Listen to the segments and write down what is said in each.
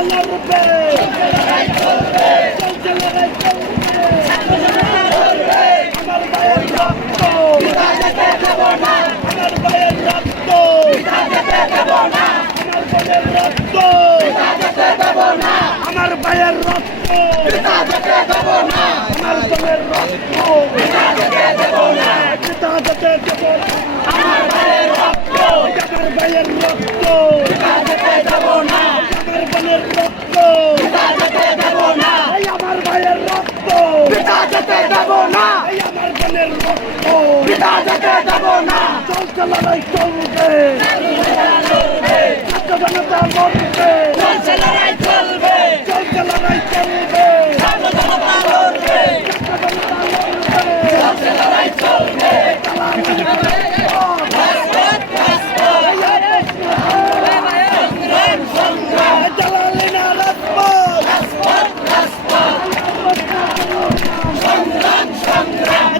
Love the best. রক্ত আমার বোনের রক্ত পিতা যেতে দেব না আমার ভাইয়ের রক্ত আমার বোনের রক্ত এই আমার ভাইয়ের রক্ত এই আমার বোনের রক্ত চলছে লড়াই চলবে ছাত্র জনতা লড়বে চলছে লড়াই চলবে ছাত্র জনতা লড়বে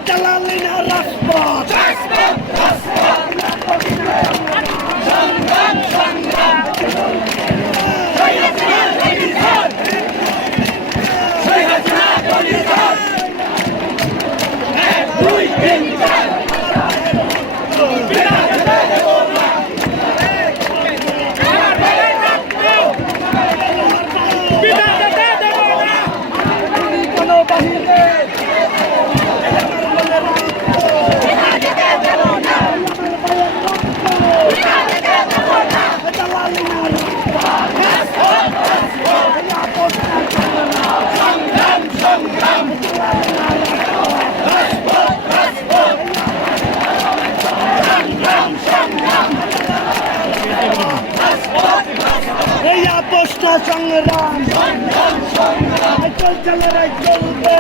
জালালিনা Corre, gente! সংগ্রাম। চলবে।